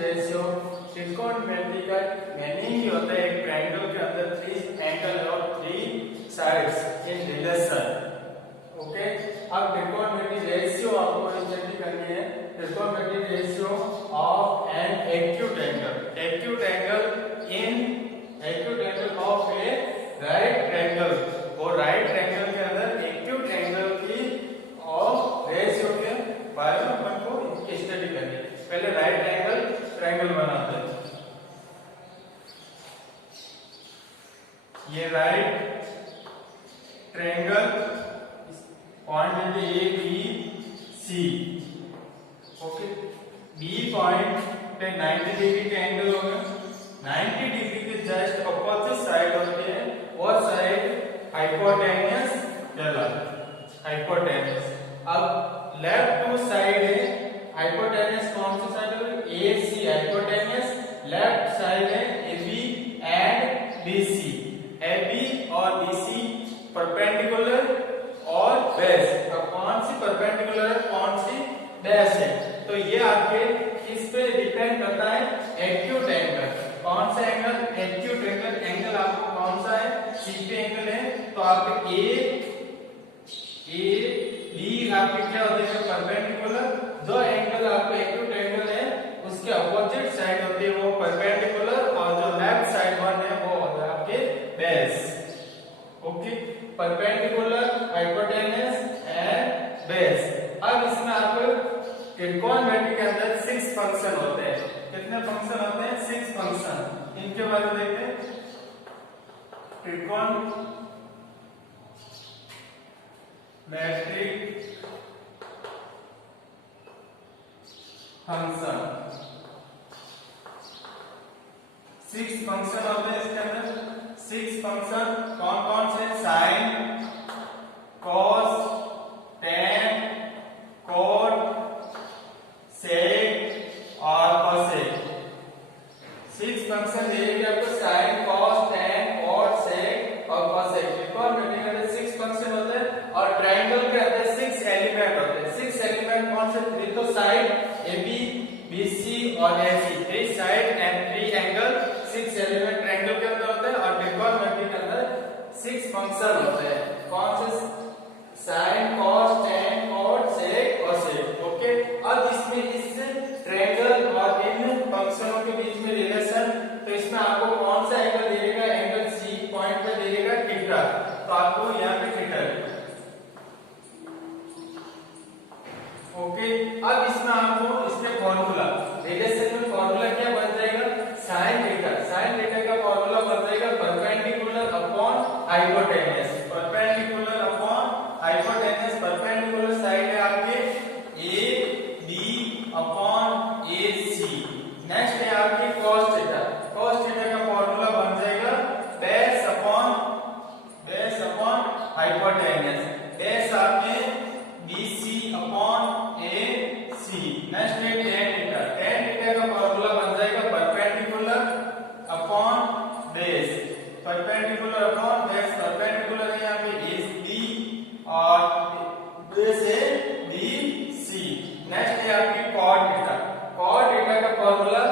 Ratio trigonometry का meaning ये होता है एक ट्रायंगल के अंदर 3 एंगल और 3 साइड्स इन रिलेशन। ओके, अब ट्रिगोनोमेट्री रेशियो आपको स्टडी करनी है। Trigonometry ratio of an acute angle of A right triangle, और राइट ट्रायंगल के अंदर एक्यूट एंगल की और रेशियो के बारे में अपन को स्टडी करनी है। पहले राइट एंगल ट्रायंगल बनाते हैं। ये right triangle point A B C. Okay, B point पे 90 डिग्री का एंगल होगा। 90 डिग्री के जस्ट अपोजिट साइड होती है, वो साइड हाइपोटेन्यूस कहलाता है। हाइपोटेन्यूस। अब लेफ्ट टू साइड है हाइपोटेन्यूस, कौन सी साइड है? A C hypotenuse. Left side है A B and B C. A B और बी सी परपेंडिकुलर और बेस। अब कौन सी परपेंडिकुलर है, कौन सी बेस है? तो ये आपके इस पे डिपेंड करता है एक्यूट एंगल। कौन सा एंगल? Acute angle. एंगल आपको कौन सा है? सी पे एंगल है, तो आपके ए बी आपके क्या हो जाएगा? परपेंडिकुलर। जो एंगल आपका एक्यूट एंगल है उसके अपोजिट साइड होती है वो परपेंडिकुलर, और जो लेफ्ट साइड वन है वो होता है आपके base. Okay, perpendicular, hypotenuse and base. अब इसमें आपको ट्रिगोनोमेट्री के अंदर 6 फंक्शन होते हैं। कितने फंक्शन होते हैं? 6 फंक्शन। इनके बारे में देखते हैं। ट्रिगोनोमेट्रिक फंक्शन 6 फंक्शन होते हैं इसके अंदर। 6 फंक्शन कौन कौन से? Sine, cos, tan, cot, sec और cosec। 6 फंक्शन दिए गए आपको, sine, cos, tan, cot, sec और cosec। ट्रिगोनोमेट्री के अंदर 6 फंक्शन होते हैं, और ट्रायंगल के अंदर 6 एलिमेंट होते हैं। 6 एलिमेंट कौन से? 3 तो side A B, B C और A C. 3 side and 3 angle. 6 element triangle के अंदर होते हैं, और ट्रिगोनोमेट्री के अंदर 6 फंक्शन होते हैं। कौन से? Sine, cos, tan, cot, sec और sec। ओके, अब इसमें इस ट्रायंगल और इन फंक्शनों के बीच में रिलेशन, तो इसमें आपको कौन सा एंगल दिएगा? एंगल सी पॉइंट पे दिएगा थीटा, तो आपको यहाँ पे थीटा। ओके, अब इसमें आपको इसके फॉर्मूला रिलेशन में फॉर्मूला क्या बन जाएगा? Sine theta. साइन थीटा का फॉर्मूला बन जाएगा perpendicular upon hypotenuse. Perpendicular upon hypotenuse. Perpendicular side है आपके A B upon A C. Next है आपकी cos थीटा। cos थीटा का फॉर्मूला बन जाएगा बेस अपॉन हाइपोटेन्यूस। बेस आपके BC अपॉन AC। नेक्स्ट है tan थीटा। tan थीटा का फॉर्मूला बन जाएगा perpendicular upon base. Perpendicular upon base. Perpendicular है यहाँ पे AB और बेस है BC। नेक्स्ट है आपकी cot थीटा। cot थीटा का फॉर्मूला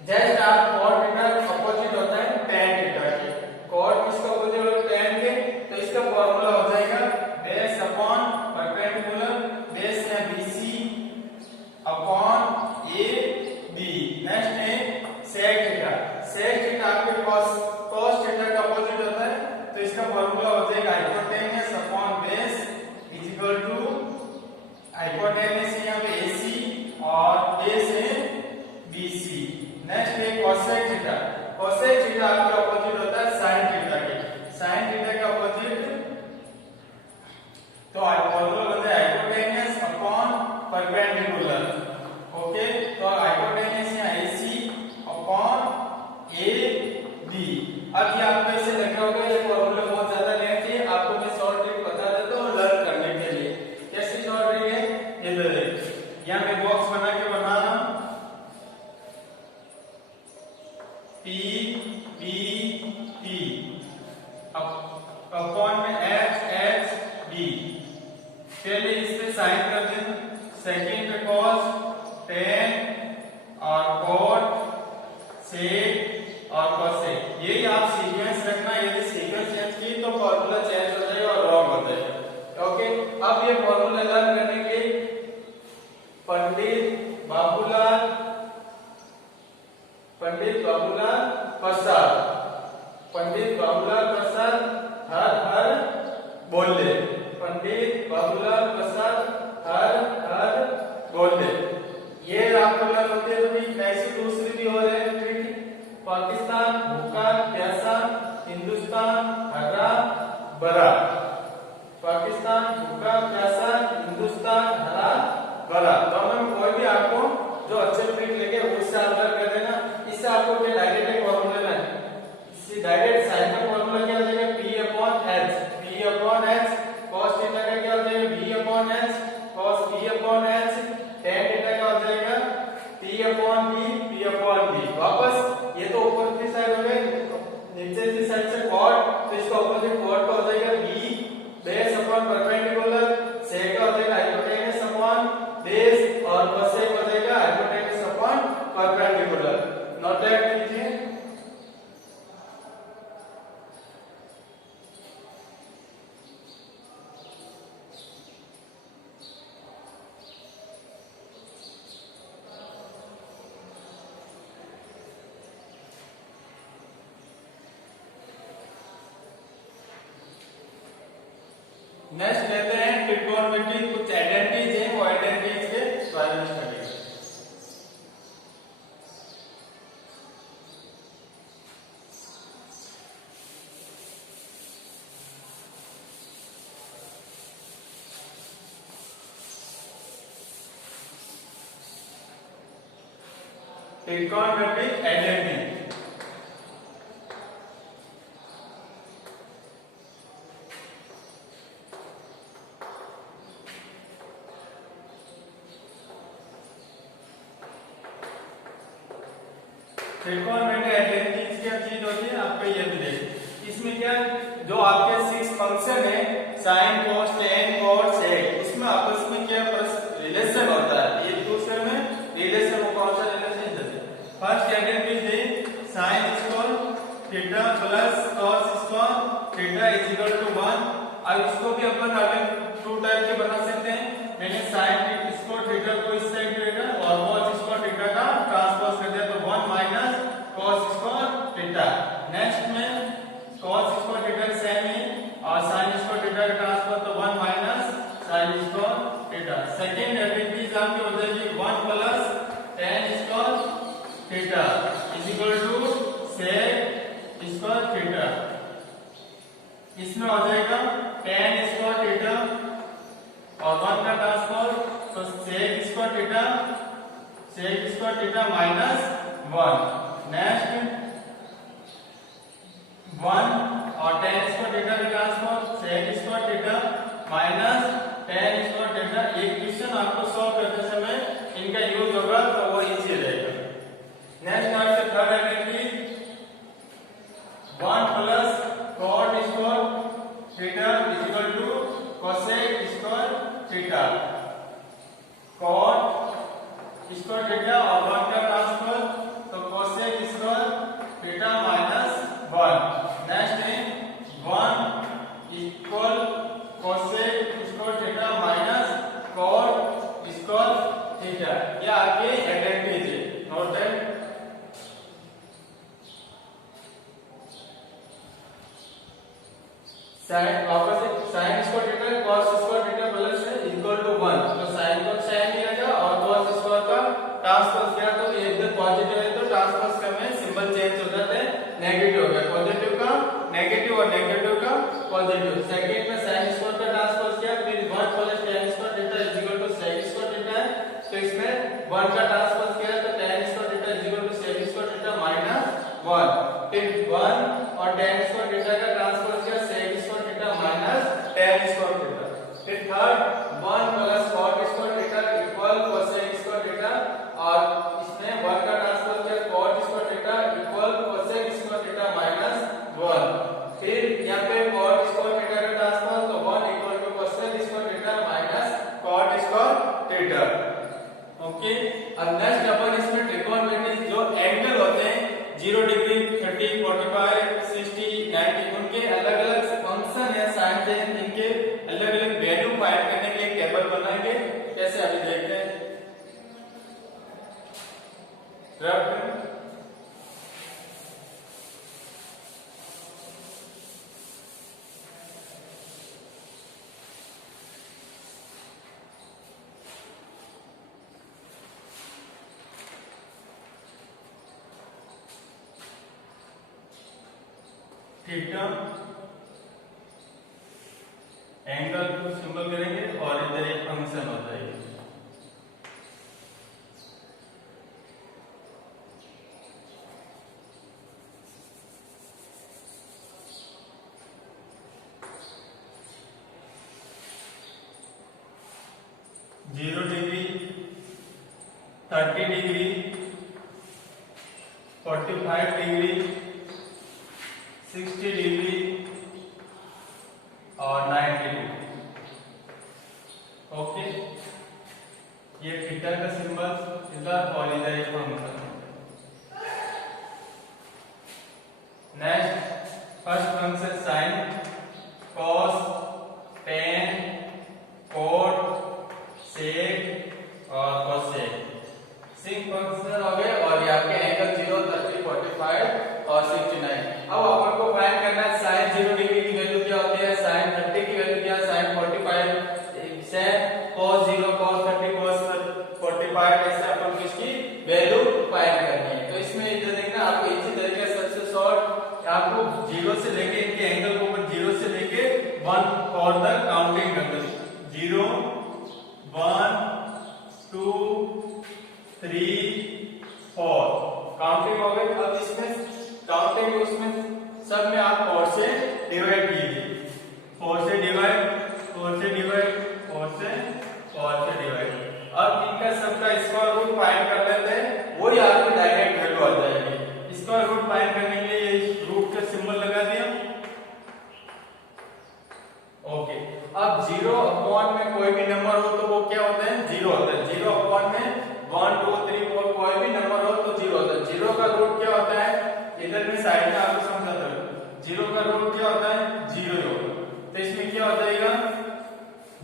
जस्ट आप cot थीटा अपोजिट होता है tan थीटा के। cot किसका अपोजिट होता है? tan के, तो इसका फॉर्मूला हो जाएगा बेस अपॉन परपेंडिकुलर। बेस है BC अपॉन AB। नेक्स्ट है sec थीटा। sec थीटा आपके cos थीटा का अपोजिट होता है, तो इसका फॉर्मूला हो जाएगा hypotenuse upon base is equal to hypotenuse यहाँ पे AC और बेस है BC। नेक्स्ट है cosec थीटा। cosec थीटा आपका अपोजिट होता है sin थीटा के। sin थीटा का अपोजिट, तो फॉर्मूला बनता है हाइपोटेन्यूस अपॉन परपेंडिकुलर। ओके, तो हाइपोटेन्यूस यहाँ AC अपॉन AB। अब ये आपको ऐसे लग रहा होगा ये फॉर्मूला बहुत ज्यादा लेंथी है, आपको मैं शॉर्ट ट्रिक बता देता हूँ लर्न करने के लिए। कैसी शॉर्ट ट्रिक है ये देखिए, यहाँ मैं बॉक्स बना के बना रहा हूँ P P P अपॉन में H D। पहले इस पे साइन कर दें, सेकंड पे cos tan और cot, sec और cosec, यही आप सीक्वेंस रखना। यदि सीक्वेंस चेंज की तो फॉर्मूला चेंज हो जाएगा और रॉन्ग हो जाएगा। ओके, अब ये फॉर्मूला लर्न करने के लिए पंडित बाबूलाल प्रसाद, पंडित बाबूलाल प्रसाद हर हर बोले, पंडित बाबूलाल प्रसाद हर हर बोले, ये आपको लर्न होते हैं। तो ऐसी दूसरी भी हो रहे हैं ट्रिक। पाकिस्तान भूखा प्यासा, हिंदुस्तान हरा भरा, पाकिस्तान भूखा प्यासा, हिंदुस्तान हरा भरा। तो हम कोई भी आपको जो अच्छे ट्रिक लेके उससे आंसर कर देना। इससे आपको क्या डायरेक्ट एक फॉर्मूला लेना है, इससे डायरेक्ट साइन का फॉर्मूला क्या हो जाएगा, p upon h, p upon h, cos theta का क्या हो जाएगा, v upon h, cos p upon h, tan theta का हो जाएगा t upon v, p upon v। वापस ये तो ऊपर की साइड हो गए, नीचे की साइड से cot, तो इसका ऑपोजिट cot का हो जाएगा v base upon perpendicular, sec का हो जाएगा हाइपोटेनस अपॉन बेस और cosec हो जाएगा hypotenuse upon perpendicular. Note that कीजिए। नेक्स्ट लेते हैं ट्रिग्नोमेट्री, कुछ आइडेंटिटीज हैं, वो आइडेंटिटीज के बारे में study. Trigonometric identity, trigonometric identities क्या चीज होती है आपको ये भी देखिए। इसमें क्या जो आपके 6 फंक्शन है sin cos tan cot sec, उसमें आपस में क्या रिलेशन होता है, एक दूसरे में रिलेशन को कौन सा रिलेशन देते हैं। फर्स्ट आइडेंटिटी है sin square theta plus cos square theta is equal to 1। अब इसको भी अपन आगे टू टाइप के बना सकते हैं। मैंने sin स्क्वायर थीटा को इस साइड रहेगा और cos स्क्वायर थीटा का ट्रांसपोज कर दिया तो 1 minus cos square theta. Next में cos स्क्वायर थीटा सेम है और sin स्क्वायर थीटा का ट्रांसपोज तो 1 minus sin square theta. Second identity आपकी हो जाएगी 1 plus tan square theta is equal to sec square theta. इसमें हो जाएगा tan स्क्वायर थीटा और 1 का ट्रांसपोज तो sec square theta minus 1। Next 1 और tan स्क्वायर थीटा का transpose sec square theta minus tan square theta. एक क्वेश्चन आपको सॉल्व करते समय इनका यूज होगा तो वो इजी रहेगा। नेक्स्ट आपसे third identity 1 plus cot square theta is equal to cosec square theta. cot square theta और 1 का ट्रांसपोज तो cosec square theta minus 1। Next है 1 equal cosec square theta minus cot square theta. ये आपके identities है। Note that. sin वापस sin square theta cos square theta plus है equal to 1 तो sin को sin मिलेगा और cos स्क्वायर का ट्रांसपोज किया तो ये इधर पॉजिटिव है तो ट्रांसपोज करने सिंबल चेंज हो जाता है, नेगेटिव हो गया, पॉजिटिव का नेगेटिव और नेगेटिव का पॉजिटिव। सेकंड में sin स्क्वायर का ट्रांसपोज किया फिर 1 plus tan square theta is equal to sec square theta है तो इसमें 1 का ट्रांसपोज किया तो tan square theta is equal to sec square theta minus 1। फिर 1 और tan स्क्वायर थीटा का ट्रांसपोज किया sec square theta minus tan square theta. फिर third 1 plus cot square theta equal cosec square theta और इसमें 1 का ट्रांसपोज किया cot square theta equal cosec square theta minus 1। फिर यहाँ पे cot स्क्वायर थीटा का ट्रांसपोज तो 1 equal to cosec square theta minus cot square theta. Okay, अब नेक्स्ट अपन इसमें ट्रिगोनोमेट्री थीटा एंगल को सिंबल करेंगे और इधर एक फंक्शन हो जाएगी। Zero degree, 30 degree, 45 degree, 60 degree और 90 डिग्री। ओके, ये थीटा का सिंबल इधर और इधर एक function. Next first function sine, cos, tan, cot, sec और कोसेक। सिंक फंक्शन हो गए और ये आपके एंगल 0, 30, 45 और 69। अब अपन को फाइंड करना है sin 0 डिग्री की वैल्यू क्या होती है, sin 30 की वैल्यू क्या है, sin 45 से cos 0, cos 30, cos 45 ऐसे अपन को इसकी वैल्यू फाइंड करनी है। तो इसमें इधर देखना आपको इसी तरीके से सबसे शॉर्ट आपको 0 से लेके इनके एंगल को 0 से लेके 1 और तक काउंटिंग करनी है। 0 1 2 3 4 काउंटिंग हो गई। अब इसमें काउंटिंग उसमें सब में आप 4 से डिवाइड कीजिए, 4 से डिवाइड, 4 से डिवाइड, 4 से डिवाइड। अब इनका सबका स्क्वायर रूट फाइंड कर लेते हैं, वही आपकी डायरेक्ट वैल्यू आ जाएगी। स्क्वायर रूट फाइंड करने के लिए इस रूट का सिंबल लगा दिया। ओके, अब 0 अपॉन में कोई भी नंबर हो तो वो क्या होता है, 0 होता है। 0 अपॉन में 1 2 3 4 कोई भी नंबर हो तो 0 होता है। 0 का रूट क्या होता है, इधर में साइड में आपको समझाता हूं। 0 का रूट क्या होता है, 0 होगा। तो इसमें क्या हो जाएगा,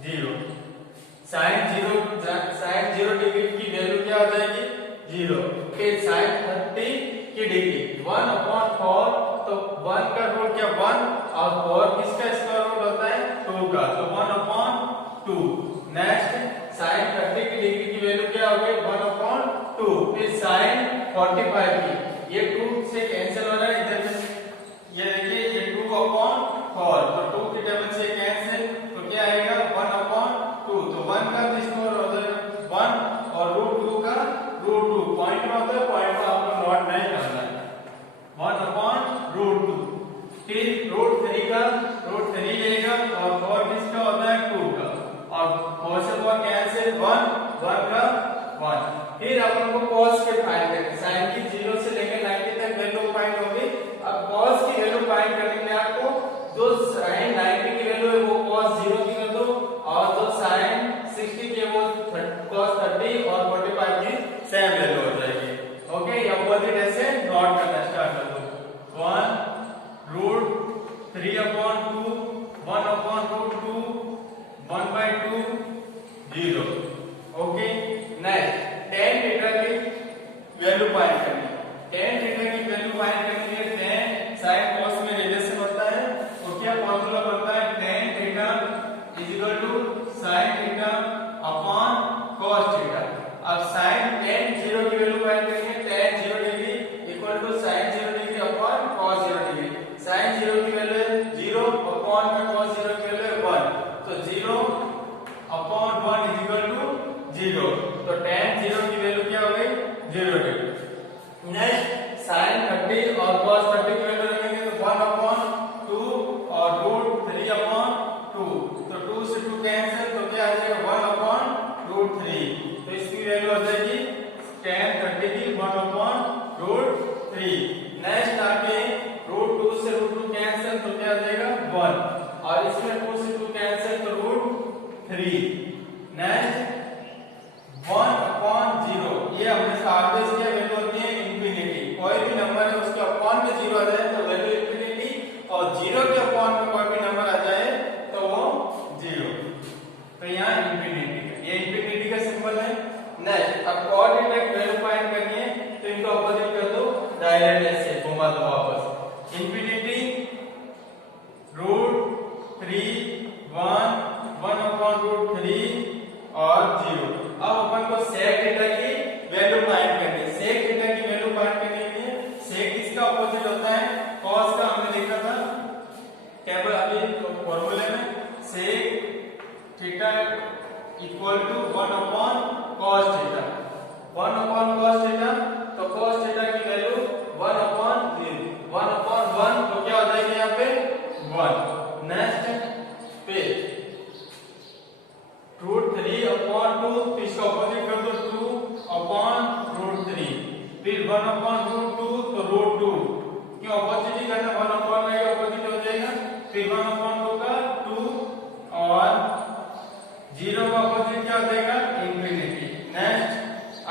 0। sin 0 डिग्री की वैल्यू क्या हो जाएगी, 0। फिर sin 30 की डिग्री 1/4, तो 1 का रूट क्या 1 और 4 किसका स्क्वायर रूट होता है, 2 का, तो 1/2। नेक्स्ट sin 30 की डिग्री की वैल्यू क्या हो गई, 1/2। फिर sin 45 की, ये 2 से कैंसिल हो रहा है इधर में, ये देखिए ये 2/4, तो 2 की टेबल से कैंसिल, तो क्या आएगा 1/2। तो 1 का तो स्क्वायर हो जाएगा 1 और √2 का √2। पॉइंट में होता है, पॉइंट को आपको नोट नहीं करना है, 1/√2। फिर √3 का √3 लेगा और 4 किसका होता है, 2 का, और 4 से 4 कैंसिल, 1 का 1। फिर अपन को cos के फाइंड करना है। sin की 0 से लेकर 90 तक वैल्यू फाइंड होगी। अब cos की वैल्यू फाइंड करने के लिए आपको जो sin 90 की वैल्यू है वो cos 0 की कर दो, और जो sin 60 की है वो cos 30 और 45 की सेम वैल्यू हो जाएगी। ओके, ये अपोजिट ऐसे नोट करना स्टार्ट कर दो। 1√3/2, 1/√2, 1/2, 0। ओके, नेक्स्ट tan थीटा की वैल्यू फाइंड करनी है। tan थीटा की वैल्यू फाइंड करने के लिए tan sin cos में रिलेशन होता है, तो क्या फॉर्मूला बनता है, tan theta sin theta upon cos theta. अब sin tan 0 की वैल्यू फाइंड करेंगे, tan 0 degree sin 0 degree upon cos 0 degree. sin 0 की वैल्यू है 0, अपॉन में cos 0 की वैल्यू है 1, तो 0 अपॉन 1 0। तो tan 0 की वैल्यू क्या हो गई, 0 डिग्री। नेक्स्ट sin 30 और cos 30 की वैल्यू रखेंगे, तो 1/2 और √3/2, तो 2 से 2 कैंसिल, तो क्या आ जाएगा 1/√3। तो इसकी वैल्यू हो जाएगी tan 30 की 1/√3। नेक्स्ट आगे √2 से √2 कैंसिल, तो क्या आ जाएगा 1, और इसमें 2 से 2 कैंसिल, तो √3। नेक्स्ट 1/0, ये हमेशा ऑलवेज क्या वैल्यू होती है, इंफिनिटी। कोई भी नंबर है उसके अपॉन में 0 आ जाए तो वैल्यू इंफिनिटी, और 0 के अपॉन में कोई भी नंबर आ जाए तो वो 0। तो यहाँ इंफिनिटी, ये इंफिनिटी का सिंबल है। नेक्स्ट अब cos थीटा की वैल्यू फाइंड करनी है, तो इनको अपोजिट कर दो, डायरेक्ट ऐसे घुमा दो वापस। इंफिनिटी √3 1 1/√3 और 0। अब अपन को sec थीटा की वैल्यू फाइंड करनी है। sec थीटा की वैल्यू फाइंड करने के लिए sec किसका अपोजिट होता है, cos का, हमने देखा था टेबल अभी फॉर्मूले में sec theta equal to 1 upon cos theta, 1 upon cos theta, तो cos थीटा की वैल्यू 1 अपॉन 1 तो क्या हो जाएगा यहाँ पे 1। नेक्स्ट पे √3 अपॉन 2, तो इसका ऑपोजिट कर दो 2 अपॉन √3, फिर 1 अपॉन √2 तो √2, क्यों ऑपोजिट ही करना, 1 अपॉन का ऑपोजिट हो जाएगा, फिर 1 अपॉन 2 का 2 और 0 का ऑपोजिट क्या हो जाएगा इंफिनिटी। नेक्स्ट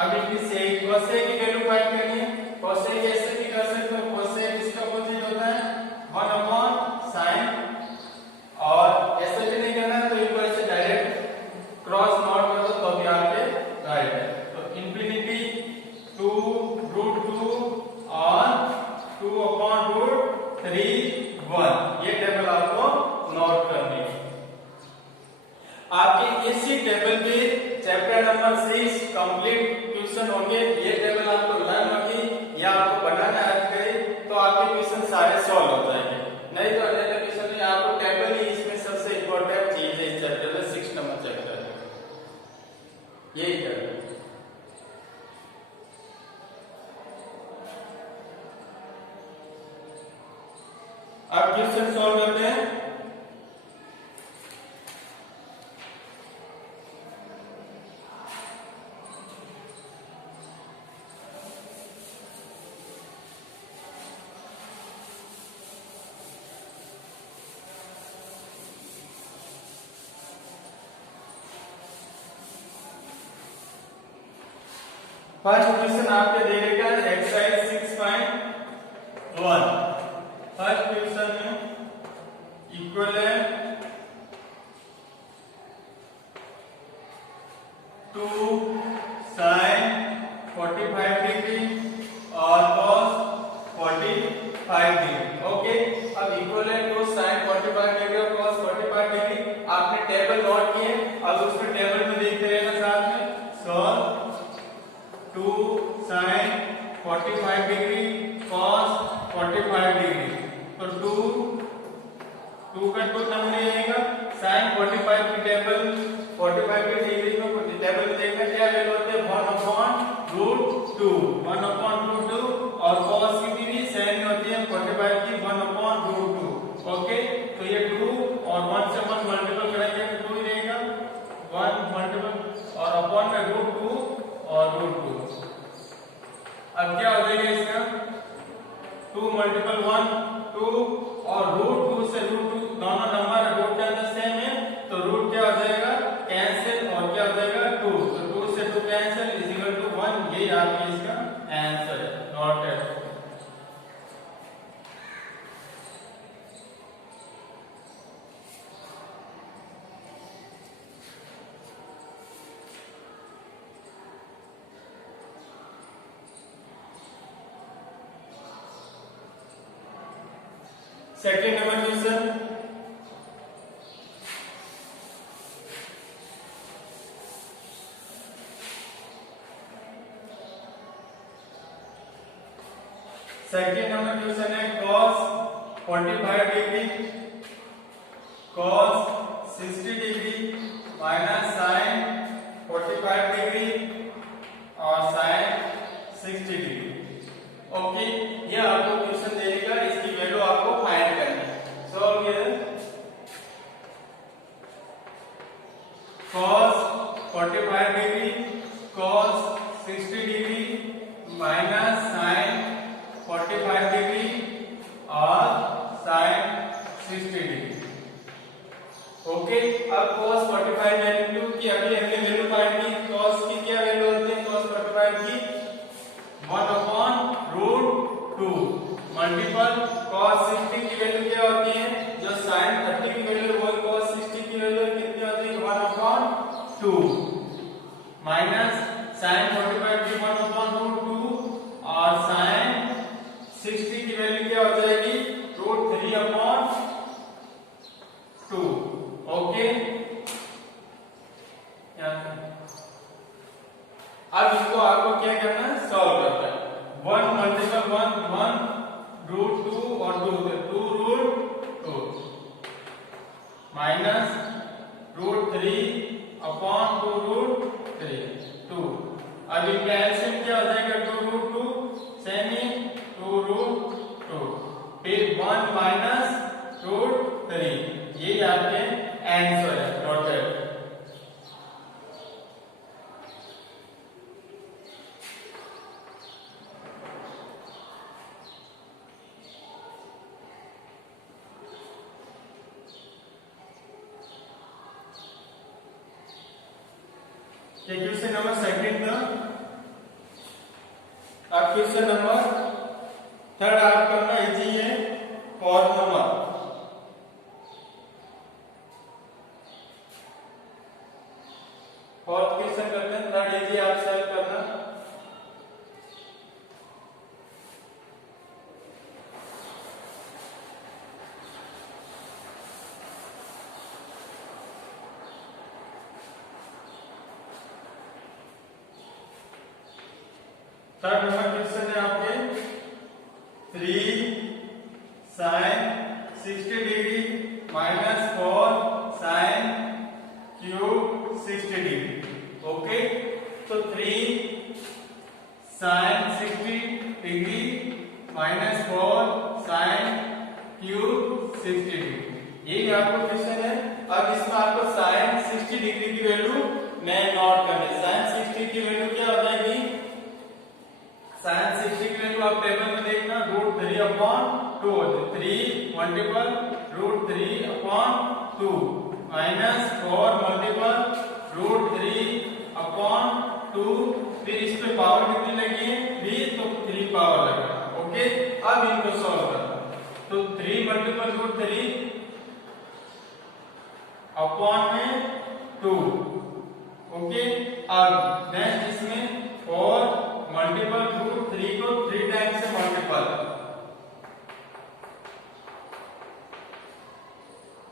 अब इसकी सेक कोसेक की वैल्यू फाइंड करनी है, कोसेक ऐसे भी कर सकते हो, कोसेक इसका ऑपोजिट होता है 1 अपॉन sin, और ऐसे भी नहीं करना तो इनको ऐसे डायरेक्ट क्रॉस नॉट कर दो तो भी आपके राइट है। तो इंफिनिटी 2 √2 और 2 अपॉन √3 1, ये टेबल आपको नोट करनी है। आपके इसी टेबल पे चैप्टर नंबर 6 कंप्लीट क्वेश्चन होंगे, ये टेबल आपको लर्न होगी या आपको बनाना याद करे तो आपके क्वेश्चन सारे सॉल्व हो जाएंगे, नहीं तो अगले क्वेश्चन में आपको टेबल ही इसमें सबसे इंपॉर्टेंट चीज है इस चैप्टर में, 6 नंबर चैप्टर है यही टेबल। अब क्वेश्चन सॉल्व करते हैं। फर्स्ट क्वेश्चन आपके दे रखा है एक्सरसाइज 6.1। फर्स्ट क्वेश्चन में इक्विवेलेंट 2 sin 45 डिग्री और cos 45 डिग्री। ओके, अब इक्विवेलेंट 2 sin 45 डिग्री और cos 45 डिग्री आपने टेबल नोट किए, अब उसमें टेबल में देखते रहना साथ में। Solve 2 sin 45 degree cos 45 degree, तो 2 का 2 नंबर आएगा, sin 45 की टेबल 45 की डिग्री में टेबल में देखना क्या वैल्यू होती है 1 अपॉन √2, 1 अपॉन √2 और cos की डिग्री sin होती है 45 की 1 अपॉन √2। ओके, तो ये 2 और 1 से 1 मल्टीपल करेंगे तो 2 ही रहेगा, 1 मल्टीपल और अपॉन में √2 और √2। अब क्या हो जाएगा इसका 2 मल्टीपल 1 2 और √2 से √2 दोनों नंबर रूट के अंदर सेम है, तो रूट क्या हो जाएगा कैंसिल और क्या हो जाएगा 2, तो 2 से 2 कैंसिल इज इक्वल टू 1, ये आपके इसका आंसर है, not at. Second number question, second number question है cos 45 degree cos 60 degree minus sin 45 degree और sin 60 डिग्री। ओके, ये आपको क्वेश्चन दे देगा, इसकी वैल्यू आपको फाइंड करनी है। सॉल्व किया cos 45 degree cos 60 degree minus sin 45 degree और sin 60 डिग्री। ओके, अब cos 45 वैल्यू की अभी हमने वैल्यू फाइंड की, cos की क्या वैल्यू होती है cos 45 की 1 अपॉन √2 मल्टीपल cos 60 की वैल्यू क्या होती है, जो sin 30 की वैल्यू वो cos 60 की वैल्यू कितनी होती है 1 अपॉन 2 माइनस sin 45 की 1 अपॉन √2 और sin 60 की वैल्यू क्या हो जाएगी √3 अपॉन 2। ओके, अब इसको आपको क्या करना है सॉल्व करना है, 1 मल्टीपल 1 1 √2 और 2 2 √2 फिर 1 माइनस रूट 3, ये आपके आंसर है टोटल। क्वेश्चन नंबर सेकंड था। अब क्वेश्चन नंबर थर्ड आप करना इजी है। फोर्थ नंबर फोर्थ क्वेश्चन करते हैं, थर्ड इजी आप सॉल्व करना। थर्ड नंबर क्वेश्चन है आपके 3 sin 60 degree minus 4 sin cube 60 degree. Okay, तो 3 sin 60 degree minus 4 sin cube 60 degree, ये आपको क्वेश्चन है। अब इसमें आपको sin 60 डिग्री की वैल्यू नोट करनी है। sin 60 की वैल्यू क्या हो जाएगी? sin 60 की वैल्यू आप टेबल में देखना, √3 अपॉन 2 होती है। 3 multiple √3 upon 2 minus 4 multiple √3 upon 2, फिर इस पे पावर कितनी लगी है? 3, तो 3 पावर लगेगा। ओके, अब इनको सॉल्व करना, तो 3 मल्टीपल √3 अपॉन में 2। ओके, अब नेक्स्ट इसमें 4 मल्टीपल √3 को 3 टाइम्स से मल्टीपल,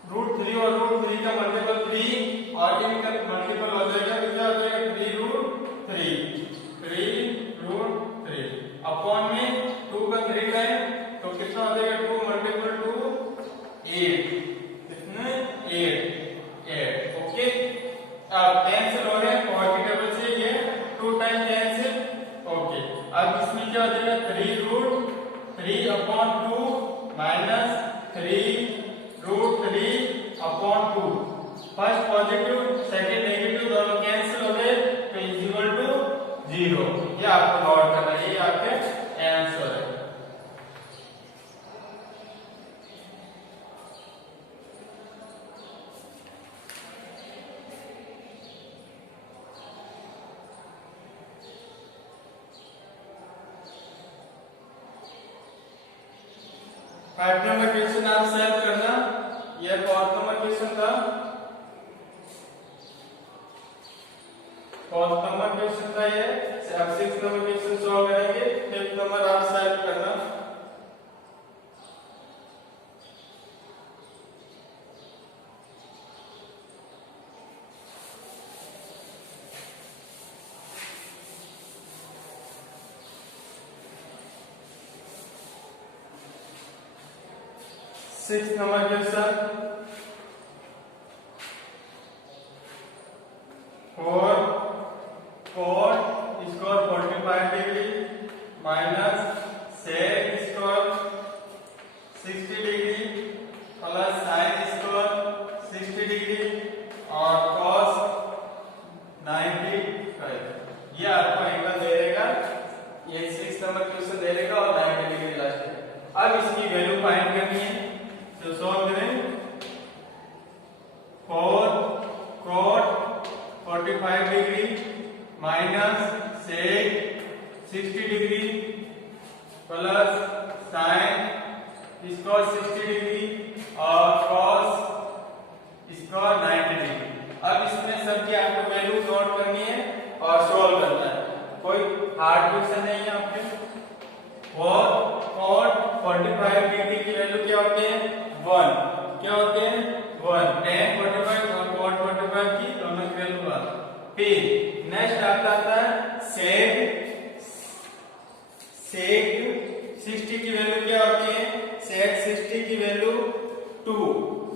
√3 और √3 का मल्टीपल 3 और इनका मल्टीपल हो जाएगा, कितना हो जाएगा? 3√3 अपॉन में 2 का 3 टाइम, तो कितना हो जाएगा? 2 मल्टीपल 2 8, कितने? 8। ओके, अब कैंसिल हो रहे हैं पावर की टेबल से, ये 2 टाइम कैंसिल। ओके, अब इसमें क्या हो जाएगा? 3√3 upon 2 minus 3√3 upon 2। First positive second negative दोनों कैंसिल हो गए, तो इज इक्वल टू 0। ये आपको नोट करना है, ये आपके आंसर है। फाइव नंबर क्वेश्चन आप सॉल्व करना, ये फोर्थ नंबर क्वेश्चन था। फोर्थ नंबर क्वेश्चन था ये। अब 6 नंबर क्वेश्चन सॉल्व करेंगे, 5th नंबर आप सॉल्व करना। Six number question, 4 cot square 45 degree minus sec square 60 degree plus sin square 60 degree और cos 95, ये आपको एंगल दे देगा। ये 6 नंबर क्वेश्चन दे देगा और 90 डिग्री लास्ट है। अब इसकी वैल्यू फाइंड करनी है, तो सॉल्व करें। 4 cot 45 degree minus sec 60 degree plus sin square 60 degree और cos स्क्वायर 90 डिग्री। अब इसमें सबकी आपको वैल्यू नोट करनी है और सॉल्व करना है, कोई हार्ड क्वेश्चन नहीं है आपके। 4 cot 45 डिग्री की वैल्यू क्या होती है? 1। क्या होते हैं? 1। tan 45 और cot 45 की दोनों की वैल्यू 1। फिर नेक्स्ट आपका आता है sec 60 की वैल्यू क्या होती है? sec 60 की वैल्यू 2।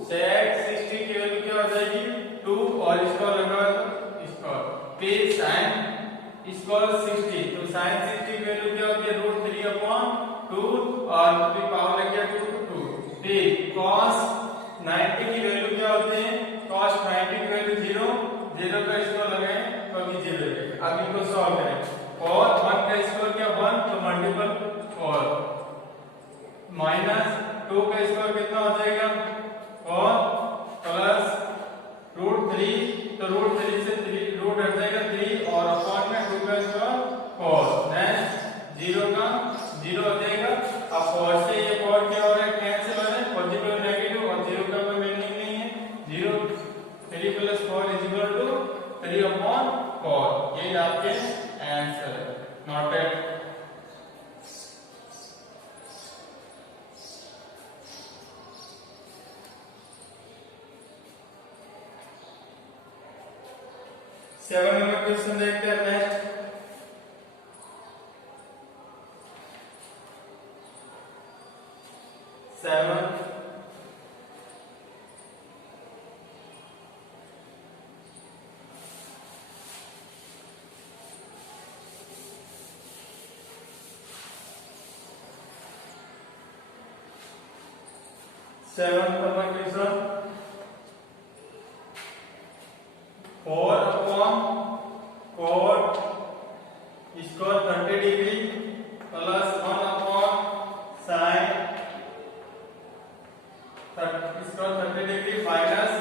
sec 60 की वैल्यू क्या हो जाएगी? 2 और इसका लगा तो इसका। फिर sin स्क्वायर 60, तो sin 60 की वैल्यू क्या होती है? √3 अपॉन 2 और फिर पावर लग गया 2 90 की वैल्यू क्या होती है? cos 90 की वैल्यू 0, 0 का स्क्वायर लगाएं तो भी 0 रहेगा। अब इनको सॉल्व करें। और 1 का स्क्वायर क्या 1 तो मल्टीपल और माइनस 2 का स्क्वायर कितना हो जाएगा? और प्लस √3 तो √3 से 3 रूट हट जाएगा 3 और अपॉन में 2 का स्क्वायर cos नेक्स्ट 0 का 0 हो जाएगा। अब cos से ये cos क्या हो रहा है? कैंसिल हो रहा है, पॉजिटिव नेगेटिव और 0 का कोई मीनिंग नहीं है। 0 3 + 4 = 3/4। ये आपके आंसर है। नोटेड। सेवन नंबर क्वेश्चन देखते हैं next. Seven number question 4/cot square 30 degree plus 1/sin square 30 degree minus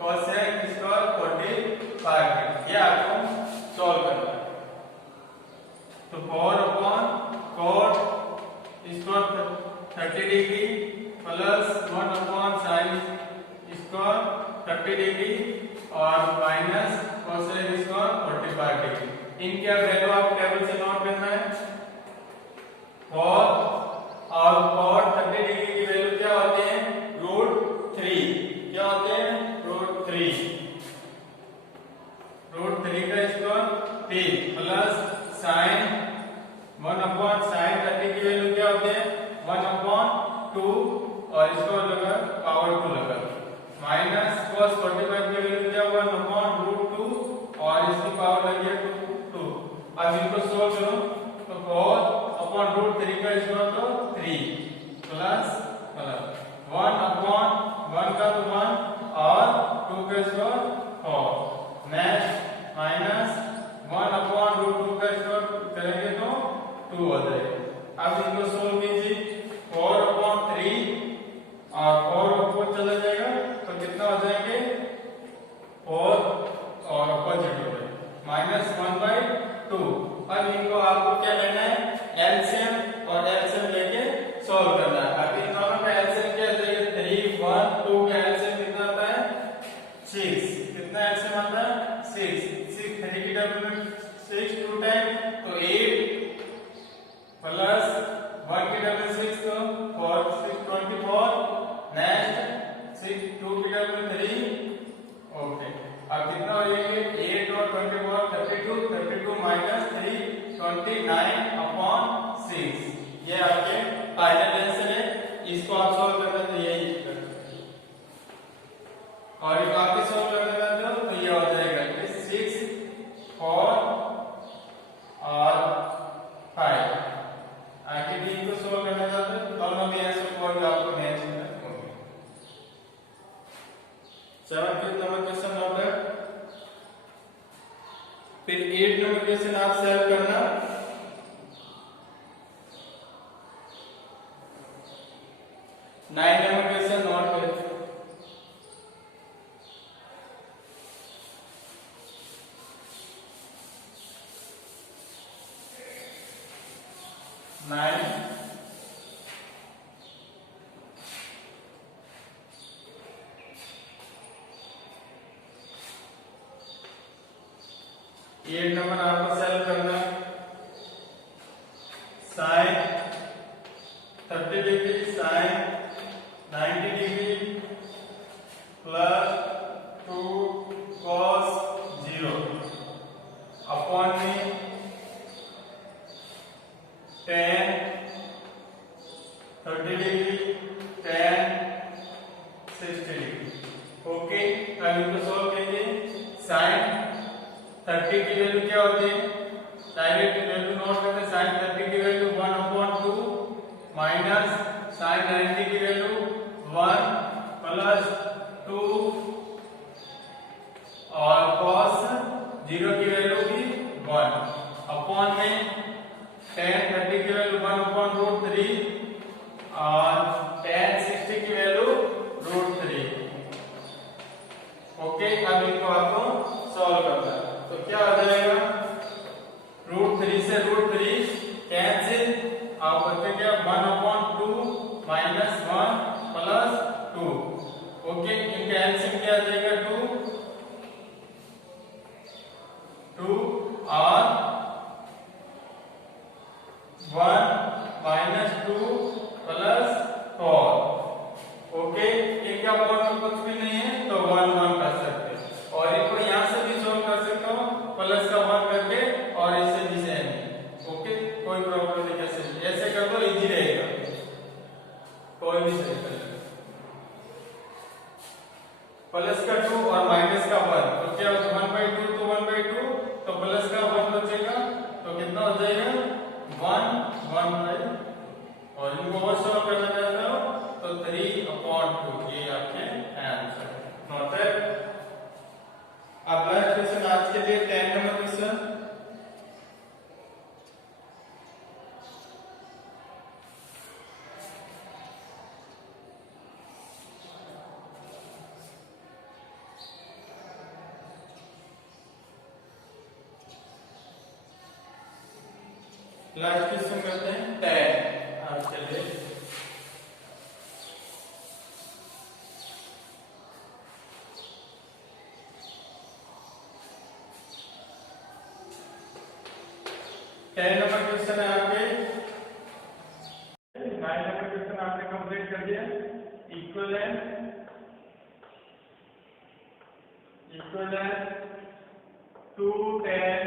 cosec square 45 degree. ये आपको सॉल्व करना है। तो 4/cot square 30 degree plus 1/sin square 30 degree और माइनस cosec स्क्वायर 45 डिग्री। इनके value आप टेबल से नोट करना है। और cot 30 डिग्री की वैल्यू क्या होती है? √3। क्या होते हैं? √3। √3 का स्क्वायर 3 प्लस sin 1/sin 30 की वैल्यू क्या होती है? 1/2 और इसको लगा पावर 2 लगा माइनस cos 45 की वैल्यू क्या हुआ? 1/√2 और इसकी पावर लगी है 2। अब इनको सोल्व करो तो cos/√3 का स्क्वायर तो 3 प्लस 1/1 का तो 1 और 2 का स्क्वायर 4 नेक्स्ट माइनस 1/√2 का स्क्वायर करेंगे तो 2 हो जाएगा। अब इनको सोल्व कीजिए। 4/3 और 4 चला जाएगा तो कितना हो जाएंगे? 4 और अपोजिट हो जाएगा -1/2। अब इनको आपको क्या लेना है? एलसीएम और एलसीएम लेके सॉल्व करना है। अब इन दोनों का एलसीएम क्या जाएगा? 3 1 2 का एलसीएम कितना आता है? 6। कितना एलसीएम आता है? 6 3 की डबल में 6 2 टाइम तो 8 प्लस 1 की डबल 6 तो 4 6 24 नेक्स्ट 6 2 की डबल 3 ओके। अब कितना हो जाएंगे? 8 और 24 32 माइनस 3 29/6। ये आपके फाइनल आंसर है। इसको आप सॉल्व करना तो यही और एक आपके सॉल्व करना तो ये हो जाएगा 6 4 और 5। आगे भी इनको सॉल्व करना चाहते हैं दोनों भी आंसर को आपको मैच करना होगा। 7 नंबर क्वेश्चन नंबर फिर 8 नंबर क्वेश्चन आप सॉल्व करना। नाइन नंबर क्वेश्चन नोट करें। एट नंबर आपको सॉल्व करना। sin 30 degree sin 90 degree plus 2 cos 0 upon में 10 30 डिग्री 10 60 डिग्री। ओके, अब इनको सॉल्व कीजिए। sin 30 की वैल्यू क्या होती है? डायरेक्ट वैल्यू नोट करते हैं। sin 30 की वैल्यू 1/2 माइनस sin 90 की वैल्यू 1 प्लस और tan 60 की वैल्यू √3। ओके, अब इनको आपको सॉल्व करना है। तो क्या हो जाएगा, √3 से √3 कैंसिल, आप बचेगा 1/2 -1 + 2। ओके, इनका एलसीएम क्या आ जाएगा 2 और 1 -2 + 4। ओके, इनका बॉर्ड में कुछ भी नहीं है तो 1 1 कर सकते हैं, और इनको यहां से भी सॉल्व कर सकता हूं प्लस का 1 करके, और इससे भी सेम है। ओके, कोई प्रॉब्लम नहीं, ऐसे कर दो, इजी रहेगा, कोई भी सही कर ले। प्लस का 2 और माइनस का 1, तो क्या 1/2 तो 1/2, तो प्लस का 1 बचेगा, तो कितना हो जाएगा 1 1/2, और इनको और सॉल्व करना चाहते हो तो 3/2। ये आपके आंसर नोटेड। अब लास्ट क्वेश्चन आज के लिए 10 नंबर क्वेश्चन। लास्ट क्वेश्चन करते हैं 10 आज के लिए। नंबर क्वेश्चन है आपके 9 नंबर क्वेश्चन आपने कंप्लीट कर दिया। Equivalent 2 tan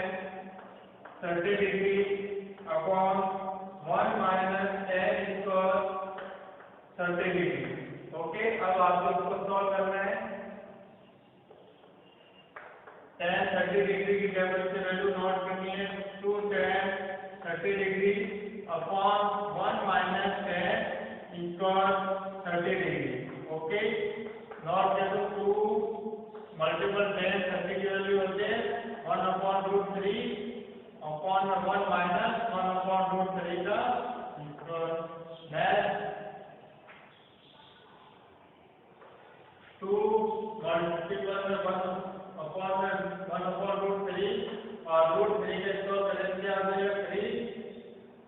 30 degree upon 1 minus tan cos 30 degree. Okay, अब आपको इसको सॉल्व करना है। tan 30 डिग्री की टेबल से वैल्यू नोट करनी है, 2 tan 30 degree upon 1 minus tan cos 30 degree. Okay, note कर दो, 2 मल्टीपल tan 30 की वैल्यू होते हैं 1/√3 अपॉन 1 माइनस 1/√3 का स्क्वायर, 2 मल्टीपल 1/√3 और √3 के स्क्वायर करेंगे क्या आ जाएगा 3,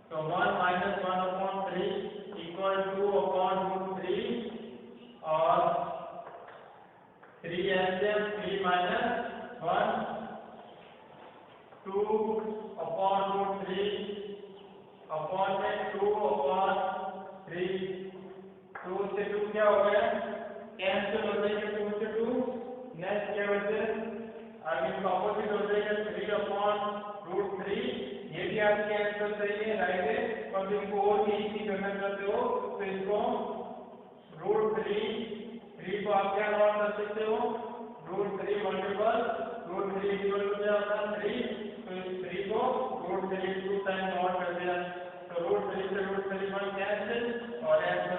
तो 1 माइनस 1/3 इक्वल 2/√3 और 3 एलसीएम 3 माइनस 1 2/√3 अपॉन में 2/3, 2 से 2 क्या हो गया, कैंसिल हो जाएगा, 2 से 2 नेक्स्ट क्या बचे, आगे ऑपोजिट हो जाएगा 3/√3। ये भी आपके आंसर सही है, राइट है। और इनको और भी इजी करना चाहते हो तो इसको √3 को आप क्या नोट कर सकते हो, √3 मल्टीपल √3 इक्वल टू क्या होता है 3, तो इस 3 को √3 2 टाइम नोट कर दिया, तो √3 से √3 कैंसिल और आंसर